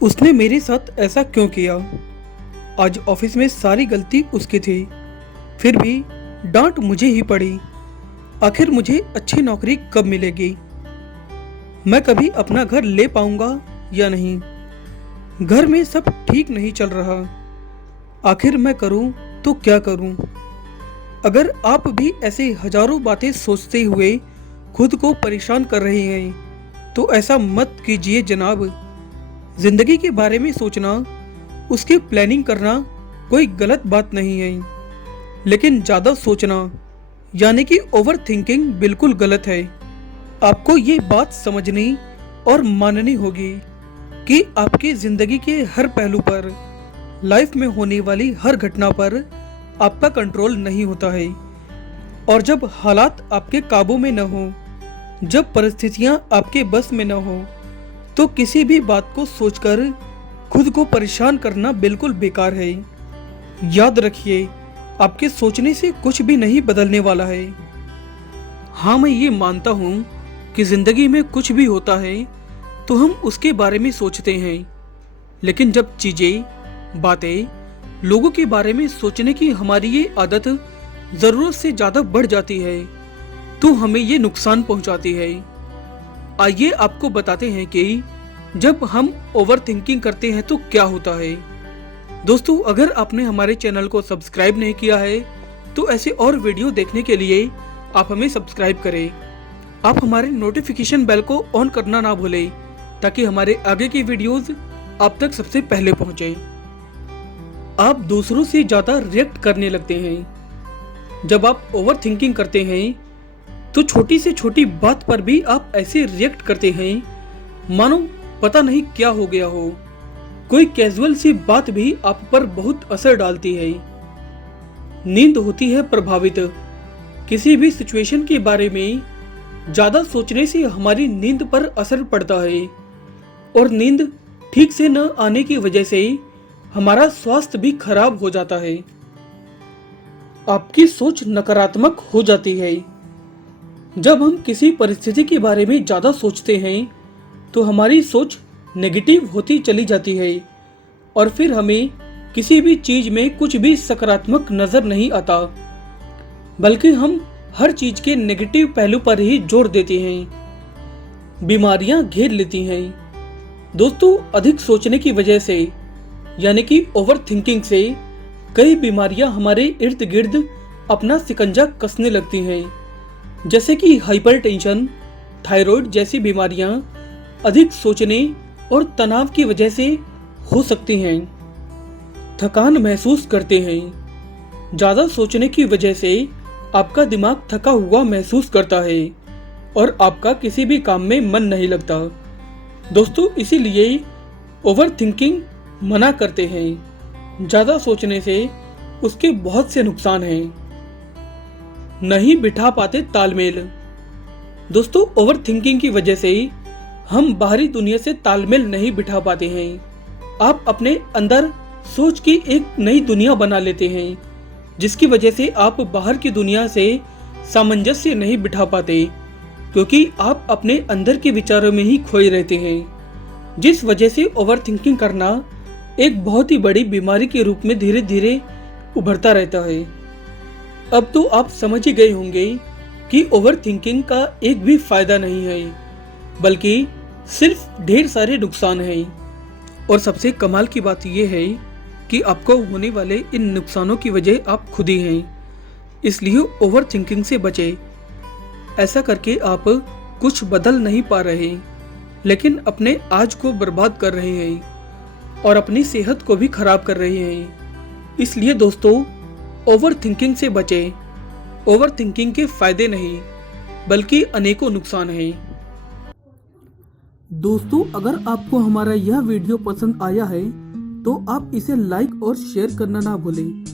उसने मेरे साथ ऐसा क्यों किया? आज ऑफिस में सारी गलती उसकी थी, फिर भी डांट मुझे ही पड़ी। आखिर मुझे अच्छी नौकरी कब मिलेगी? मैं कभी अपना घर ले पाऊंगा या नहीं? घर में सब ठीक नहीं चल रहा। आखिर मैं करूं तो क्या करूं? अगर आप भी ऐसे हजारों बातें सोचते हुए खुद को परेशान कर रहे हैं तो ऐसा मत कीजिए जनाब। जिंदगी के बारे में सोचना, उसकी प्लानिंग करना कोई गलत बात नहीं है, लेकिन ज़्यादा सोचना यानी कि ओवर थिंकिंग बिल्कुल गलत है। आपको ये बात समझनी और माननी होगी कि आपकी ज़िंदगी के हर पहलू पर, लाइफ में होने वाली हर घटना पर आपका कंट्रोल नहीं होता है। और जब हालात आपके काबू में न हो, जब परिस्थितियां आपके बस में न हो, तो किसी भी बात को सोचकर खुद को परेशान करना बिल्कुल बेकार है। याद रखिए, आपके सोचने से कुछ भी नहीं बदलने वाला है। हाँ, मैं ये मानता हूँ कि जिंदगी में कुछ भी होता है तो हम उसके बारे में सोचते हैं, लेकिन जब चीजें, बातें, लोगों के बारे में सोचने की हमारी ये आदत जरूरत से ज्यादा बढ़ जाती है तो हमें ये नुकसान पहुंचाती है। आइए आपको बताते हैं कि जब हम ओवर थिंकिंग करते हैं तो क्या होता है। दोस्तों, अगर आपने हमारे चैनल को सब्सक्राइब नहीं किया है तो ऐसे और वीडियो देखने के लिए आप हमें सब्सक्राइब करें। आप हमारे नोटिफिकेशन बेल को ऑन करना ना भूलें ताकि हमारे आगे की वीडियोस आप तक सबसे पहले पहुंचे। आप दूसरों से ज्यादा रिएक्ट करने लगते हैं। जब आप ओवर थिंकिंग करते हैं तो छोटी से छोटी बात पर भी आप ऐसे रिएक्ट करते हैं मानो पता नहीं क्या हो गया हो। कोई कैजुअल सी बात भी आप पर बहुत असर डालती है। नींद होती है प्रभावित। किसी भी सिचुएशन के बारे में ज्यादा सोचने से हमारी नींद पर असर पड़ता है और नींद ठीक से न आने की वजह से हमारा स्वास्थ्य भी खराब हो जाता है। आपकी सोच नकारात्मक हो जाती है। जब हम किसी परिस्थिति के बारे में ज्यादा सोचते हैं तो हमारी सोच नेगेटिव होती चली जाती है और फिर हमें किसी भी चीज में कुछ भी सकारात्मक नजर नहीं आता, बल्कि हम हर चीज के नेगेटिव पहलू पर ही जोर देते हैं। बीमारियां घेर लेती हैं। दोस्तों, अधिक सोचने की वजह से यानी कि ओवर थिंकिंग से कई बीमारियां हमारे इर्द गिर्द अपना शिकंजा कसने लगती हैं, जैसे कि हाइपरटेंशन, थायराइड जैसी बीमारियां अधिक सोचने और तनाव की वजह से हो सकती हैं। थकान महसूस करते हैं। ज़्यादा सोचने की वजह से आपका दिमाग थका हुआ महसूस करता है और आपका किसी भी काम में मन नहीं लगता। दोस्तों, इसीलिए ओवर थिंकिंग मना करते हैं। ज़्यादा सोचने से उसके बहुत से नुकसान हैं। नहीं बिठा पाते तालमेल। दोस्तों, ओवर थिंकिंग की वजह से हम बाहरी दुनिया से तालमेल नहीं बिठा पाते हैं। आप अपने अंदर सोच की एक नई दुनिया बना लेते हैं, जिसकी वजह से आप बाहर की दुनिया से सामंजस्य नहीं बिठा पाते, क्योंकि आप अपने अंदर के विचारों में ही खोए रहते हैं, जिस वजह से ओवर थिंकिंग करना एक बहुत ही बड़ी बीमारी के रूप में धीरे धीरे उभरता रहता है। अब तो आप समझ ही गए होंगे कि ओवर थिंकिंग का एक भी फायदा नहीं है, बल्कि सिर्फ ढेर सारे नुकसान हैं। और सबसे कमाल की बात यह है कि आपको होने वाले इन नुकसानों की वजह आप खुद ही हैं। इसलिए ओवर थिंकिंग से बचें। ऐसा करके आप कुछ बदल नहीं पा रहे, लेकिन अपने आज को बर्बाद कर रहे हैं और अपनी सेहत को भी खराब कर रहे हैं। इसलिए दोस्तों, ओवर थिंकिंग से बचें। ओवर थिंकिंग के फायदे नहीं, बल्कि अनेकों नुकसान हैं। दोस्तों, अगर आपको हमारा यह वीडियो पसंद आया है तो आप इसे लाइक और शेयर करना ना भूलें।